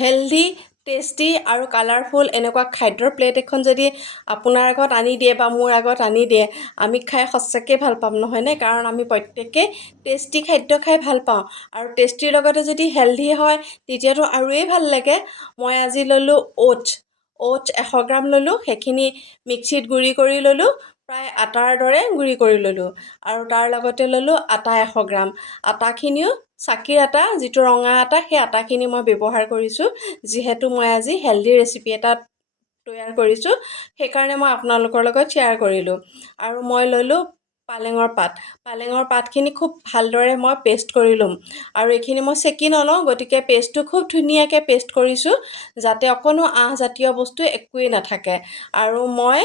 Healthy tasty আৰু colourful এনেকুৱা খাদ্যৰ প্লেট এখন যদি আপোনাৰ আগত আনি দিয়ে বা মোৰ আগত আনি দিয়ে, আমি খাই সঁচাকৈ ভাল পাম নহয়নে? কাৰণ আমি প্ৰত্যেকেই টেষ্টি খাদ্য খাই ভাল পাওঁ আৰু টেষ্টিৰ লগতে যদি হেল্ডি হয় তেতিয়াতো আৰুৱেই ভাল লাগে। মই আজি ল'লোঁ অ'টছ 100 গ্ৰাম ল'লোঁ, সেইখিনি মিক্সিত গুড়ি কৰি ল'লোঁ, প্ৰায় আটাৰ দৰে গুড়ি কৰি ল'লোঁ আৰু তাৰ লগতে ল'লোঁ আটা 100 গ্ৰাম। আটাখিনিও চাকিৰ আটা, যিটো ৰঙা আটা, সেই আটাখিনি মই ব্যৱহাৰ কৰিছোঁ, যিহেতু মই আজি হেল্ডি ৰেচিপি এটা তৈয়াৰ কৰিছোঁ, সেইকাৰণে মই আপোনালোকৰ লগত শ্বেয়াৰ কৰিলোঁ। আৰু মই ল'লোঁ পালেঙৰ পাতখিনি খুব ভালদৰে মই পেষ্ট কৰি ল'ম আৰু এইখিনি মই চেকি নলওঁ, গতিকে পেষ্টটো খুব ধুনীয়াকৈ পেষ্ট কৰিছোঁ, যাতে অকণো আঁহজাতীয় বস্তু একোৱেই নাথাকে। আৰু মই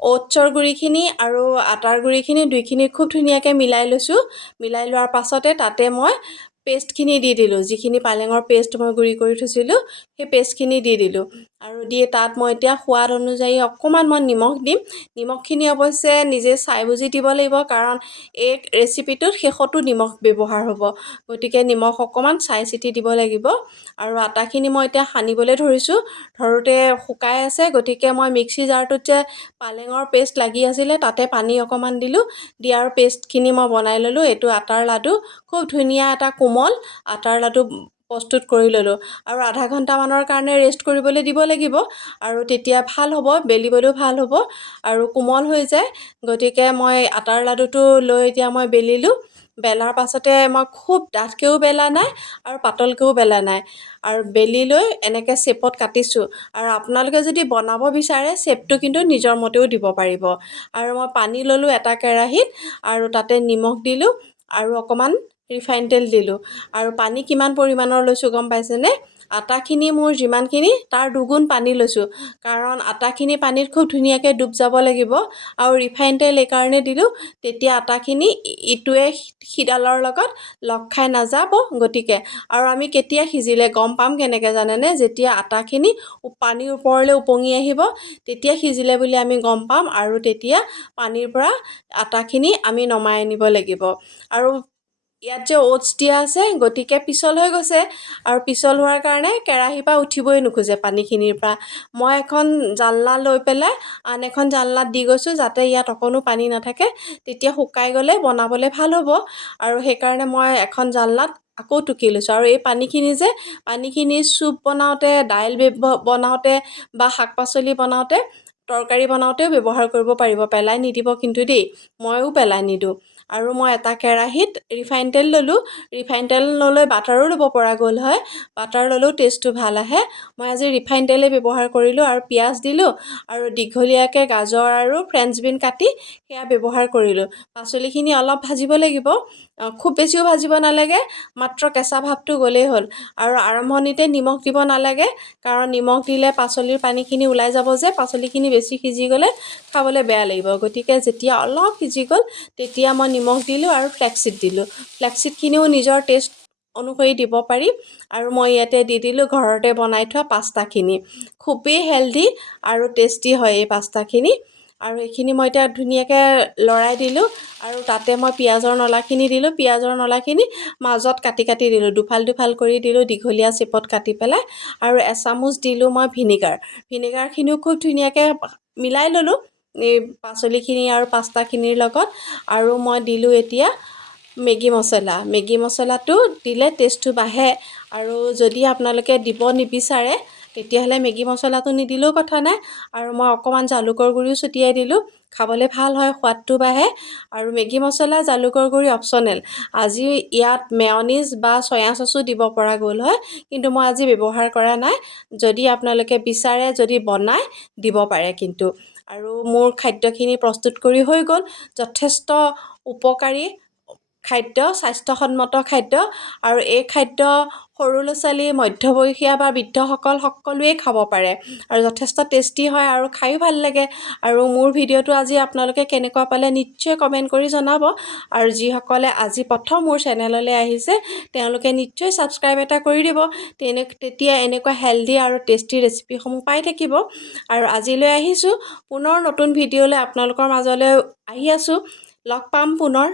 অ'টছৰ গুড়িখিনি আৰু আটাৰ গুড়িখিনি দুইখিনি খুব ধুনীয়াকৈ মিলাই লৈছোঁ। মিলাই লোৱাৰ পাছতে তাতে মই পেষ্টখিনি দি দিলোঁ, যিখিনি পালেঙৰ পেষ্ট মই গুড়ি কৰি থৈছিলোঁ, সেই পেষ্টখিনি দি দিলোঁ আৰু দি তাত মই এতিয়া সোৱাদ অনুযায়ী অকণমান মই নিমখ দিম। নিমখখিনি অৱশ্যে নিজে চাই বুজি দিব লাগিব, কাৰণ এই ৰেচিপিটোত শেষতো নিমখ ব্যৱহাৰ হ'ব, গতিকে নিমখ অকণমান চাই চিতি দিব লাগিব। আৰু আটাখিনি মই এতিয়া সানিবলৈ ধৰোঁতে শুকাই আছে, গতিকে মই মিক্সি জাৰটোত যে পালেঙৰ পেষ্ট লাগি আছিলে তাতে পানী অকণমান দিলোঁ, দিয়াৰ পেষ্টখিনি মই বনাই ল'লোঁ। এইটো আটাৰ লাডু, খুব ধুনীয়া এটা কোমল আটাৰ লাডু প্ৰস্তুত কৰি ল'লোঁ আৰু আধা ঘণ্টামানৰ কাৰণে ৰেষ্ট কৰিবলৈ দিব লাগিব আৰু তেতিয়া ভাল হ'ব, বেলিবলৈও ভাল হ'ব আৰু কোমল হৈ যায়। গতিকে মই আটাৰ লাডুটো লৈ এতিয়া মই বেলিলোঁ। বেলাৰ পাছতে মই খুব ডাঠকৈও বেলা নাই আৰু পাতলকৈও বেলা নাই আৰু বেলি লৈ এনেকৈ শ্বেপত কাটিছোঁ। আৰু আপোনালোকে যদি বনাব বিচাৰে শ্বেপটো কিন্তু নিজৰ মতেও দিব পাৰিব। আৰু মই পানী ল'লোঁ এটা কেৰাহীত আৰু তাতে নিমখ দিলোঁ আৰু অকণমান ৰিফাইন তেল দিলোঁ। আৰু পানী কিমান পৰিমাণৰ লৈছোঁ গম পাইছেনে? আটাখিনি মোৰ যিমানখিনি তাৰ দুগুণ পানী লৈছোঁ, কাৰণ আটাখিনি পানীত খুব ধুনীয়াকৈ ডুব যাব লাগিব। আৰু ৰিফাইন তেল এইকাৰণে দিলোঁ, তেতিয়া আটাখিনি ইটোৱে সিডালৰ লগত লগ খাই নাযাব। গতিকে আৰু আমি কেতিয়া সিজিলে গম পাম কেনেকৈ জানেনে? যেতিয়া আটাখিনি পানীৰ ওপৰলৈ উপঙি আহিব, তেতিয়া সিজিলে বুলি আমি গম পাম আৰু তেতিয়া পানীৰ পৰা আটাখিনি আমি নমাই আনিব লাগিব। আৰু ইয়াত যে অ'টছ দিয়া আছে, গতিকে পিছল হৈ গৈছে আৰু পিছল হোৱাৰ কাৰণে কেৰাহীৰ পৰা উঠিবই নোখোজে পানীখিনিৰ পৰা। মই এখন জালনা লৈ পেলাই আন এখন জালনাত দি গৈছোঁ, যাতে ইয়াত অকণো পানী নাথাকে, তেতিয়া শুকাই গ'লে বনাবলৈ ভাল হ'ব। আৰু সেইকাৰণে মই এখন জালনাত আকৌ টুকি লৈছোঁ। আৰু এই পানীখিনি চুপ বনাওঁতে, দাইল বনাওঁতে বা শাক পাচলি বনাওঁতে, তৰকাৰী বনাওঁতেও ব্যৱহাৰ কৰিব পাৰিব, পেলাই নিদিব কিন্তু দেই, ময়ো পেলাই নিদিওঁ। আৰু মই এটা কেৰাহীত ৰিফাইন তেল ল'লোঁ। ৰিফাইন তেল নলৈ বাটাৰো ল'ব পৰা গ'ল হয়, বাটাৰ ল'লেও টেষ্টটো ভাল আহে। মই আজি ৰিফাইন তেলেই ব্যৱহাৰ কৰিলোঁ আৰু পিঁয়াজ দিলোঁ আৰু দীঘলীয়াকৈ গাজৰ আৰু ফ্ৰেঞ্চ বিন কাটি সেয়া ব্যৱহাৰ কৰিলোঁ। পাচলিখিনি অলপ ভাজিব লাগিব, খুব বেছিও ভাজিব নালাগে, মাত্ৰ কেঁচা ভাৱটো গ'লেই হ'ল। আৰু আৰম্ভণিতে নিমখ দিব নালাগে, কাৰণ নিমখ দিলে পাচলিৰ পানীখিনি ওলাই যাব যে, পাচলিখিনি বেছি সিজি গ'লে খাবলৈ বেয়া লাগিব। গতিকে যেতিয়া অলপ সিজি গ'ল, তেতিয়া মই নিমখ দিলোঁ আৰু ফ্লেক্সিড দিলোঁ। ফ্লেক্সিডখিনিও নিজৰ টেষ্ট অনুসৰি দিব পাৰি। আৰু মই ইয়াতে দি দিলোঁ ঘৰতে বনাই থোৱা পাস্তাখিনি। খুবেই হেল্ডি আৰু টেষ্টি হয় এই পাস্তাখিনি। আৰু এইখিনি মই এতিয়া ধুনীয়াকৈ লৰাই দিলোঁ আৰু তাতে মই পিঁয়াজৰ নলাখিনি দিলোঁ। পিঁয়াজৰ নলাখিনি মাজত কাটি কাটি দিলোঁ, দুফাল দুফাল কৰি দিলোঁ দীঘলীয়া শ্বেপত কাটি পেলাই। আৰু এচামুচ দিলোঁ মই ভিনেগাৰখিনিও খুব ধুনীয়াকৈ মিলাই ল'লোঁ এই পাচলিখিনি আৰু পাস্তাখিনিৰ লগত। আৰু মই দিলোঁ এতিয়া মেগী মছলাটো দিলে টেষ্টটো বাঢ়ে। আৰু যদি আপোনালোকে দিব নিবিচাৰে তেতিয়াহ'লে মেগী মছলাটো নিদিলেও কথা নাই। আৰু মই অকণমান জালুকৰ গুড়িও ছটিয়াই দিলোঁ, খাবলৈ ভাল হয়, সোৱাদটো বাঢ়ে। আৰু মেগী মছলা, জালুকৰ গুড়ি অপশ্যনেল। আজি ইয়াত মেয়নিজ বা চয়া চচো দিব পৰা গ'ল হয়, কিন্তু মই আজি ব্যৱহাৰ কৰা নাই। যদি আপোনালোকে বিচাৰে, যদি বনায়, দিব পাৰে কিন্তু। আৰু মোৰ খাদ্যখিনি প্ৰস্তুত কৰি হৈ গ'ল। যথেষ্ট উপকাৰী খাদ্য, স্বাস্থ্যসন্মত খাদ্য। আৰু এই খাদ্য সৰু ল'ৰা ছোৱালী, মধ্যবয়সীয়া বা বৃদ্ধসকল সকলোৱেই খাব পাৰে আৰু যথেষ্ট টেষ্টি হয় আৰু খায়ো ভাল লাগে। আৰু মোৰ ভিডিঅ'টো আজি আপোনালোকে কেনেকুৱা পালে নিশ্চয় কমেণ্ট কৰি জনাব। আৰু যিসকলে আজি প্ৰথম মোৰ চেনেললৈ আহিছে তেওঁলোকে নিশ্চয় ছাবস্ক্ৰাইব এটা কৰি দিব, তেতিয়া এনেকুৱা হেল্ডি আৰু টেষ্টি ৰেচিপিসমূহ পাই থাকিব। আৰু আজিলৈ আহিছোঁ, পুনৰ নতুন ভিডিঅ'লৈ আপোনালোকৰ মাজলৈ আহি আছোঁ। লগ পাম পুনৰ।